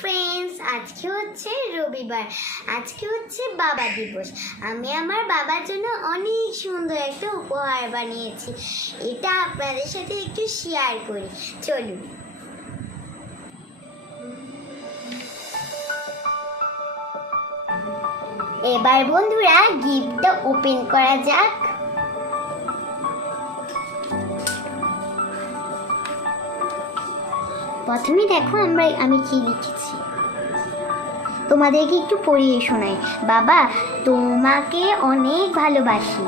Friends, আজকে হচ্ছে রবিবার, আজকে হচ্ছে বাবা দিবস। আমি আমার বাবার জন্য অনেক সুন্দর একটা উপহার বানিয়েছি। এটা আপনাদের সাথে একটু শেয়ার করি, চলুন। এবার বন্ধুরা গিফটটা ওপেন করা যাক। প্রথমে দেখো আমি কি লিখেছি, তোমাদেরকে একটু পড়িয়ে শোনাই। বাবা, তোমাকে অনেক ভালোবাসি।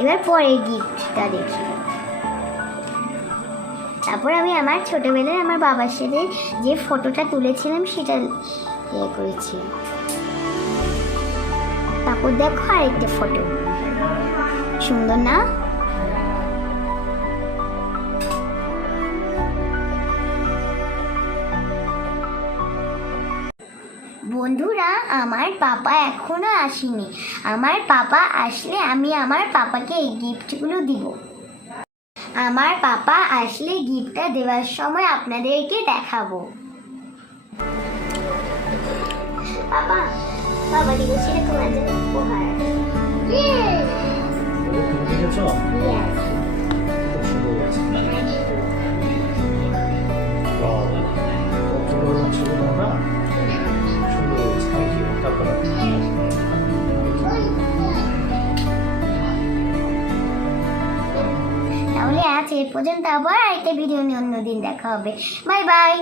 এবার পরের গিফটটা দেখি। তারপর আমি আমার ছোটবেলায় আমার বাবার সাথে যে ফটোটা তুলেছিলাম সেটা করেছি। তারপর দেখো আরেকটা ফটো, সুন্দর না? বন্ধুরা, আমার পাপা এখনো আসেনি। আমার পাপা আসলে আমি আমার পাপাকে এই গিফটগুলো দিব। আমার পাপা আসলে গিফটটা দেওয়ার সময় আপনাদেরকে দেখাবো। পাপা, বাবা দিবসে তোমার জন্য উপহার। তাহলে আজ এই পর্যন্ত, আবার একটা ভিডিও নিয়ে অন্যদিন দেখা হবে। Bye bye.